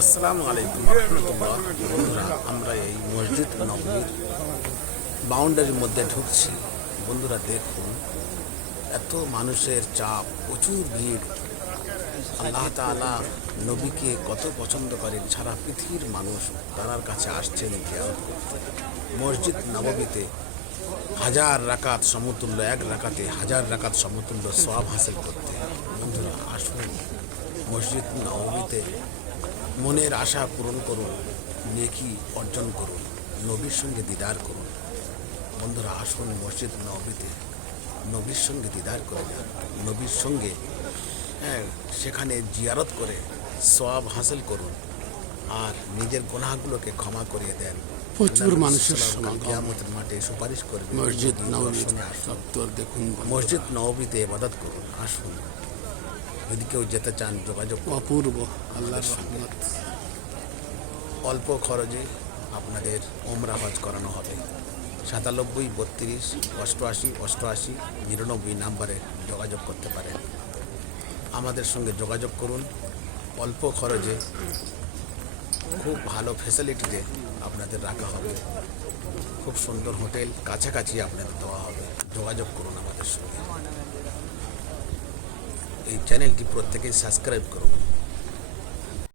আসসালামু আলাইকুম রহমতুল্লাহ। বন্ধুরা, আমরা এই মসজিদ নববীর বাউন্ডারির মধ্যে ঢুকছি। বন্ধুরা দেখুন, এত মানুষের চাপ, প্রচুর ভিড়। আল্লাহ তাআলা নবীকে কত পছন্দ করেন, সারা পৃথিবীর মানুষ তার কাছে আসছেন জিয়ারত করতে। মসজিদ নববীতে হাজার রাকাত সমতুল্য, এক রাকাতে হাজার রাকাত সমতুল্য সওয়াব হাসিল করতে। বন্ধুরা আসুন, মসজিদ নববীতে মনের আশা পূরণ করুন, নেকি অর্জন করুন, নবীর সঙ্গে দিদার করুন। বন্ধুরা আসুন, মসজিদ নববীতে নবীর সঙ্গে দিদার করে যান, নবীর সঙ্গে সেখানে জিয়ারত করে সওয়াব হাসিল করুন আর নিজের গুনাহগুলোকে ক্ষমা করিয়ে দেন। প্রচুর মানুষের কিয়ামতের মাঠে সুপারিশ করবে। মসজিদ নববীর চত্বর দেখুন, মসজিদ নববীতে ইবাদত করুন। আসুন, যদি কেউ যেতে চান যোগাযোগ করুন। অপূর্ব আল্লাহর রহমত। অল্প খরচে আপনাদের ওমরা হজ করানো হবে। 97 32 88 88 99 নাম্বারে যোগাযোগ করতে পারেন। আমাদের সঙ্গে যোগাযোগ করুন। অল্প খরচে খুব ভালো ফ্যাসিলিটিতে আপনাদের রাখা হবে। খুব সুন্দর হোটেল কাছাকাছি আপনাদের দেওয়া হবে। যোগাযোগ করুন আমাদের সঙ্গে। এই চ্যানেলটি প্রত্যেকেই সাবস্ক্রাইব করুন।